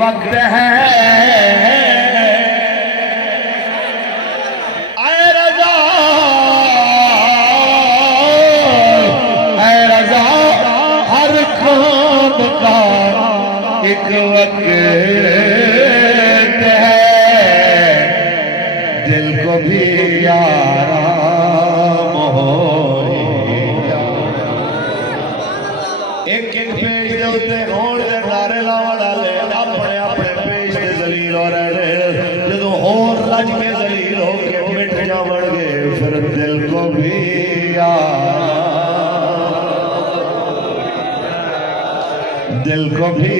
वक्त है एक वक्त है दिल को भी आराम हो एक एक पेज दे उत्ते होण दे नारे लावण वाले अपने अपने पेज ते जलील हो रहे जदों होर रज के जलील हो के मिट जावणगे फिर दिल को भी दिल को भी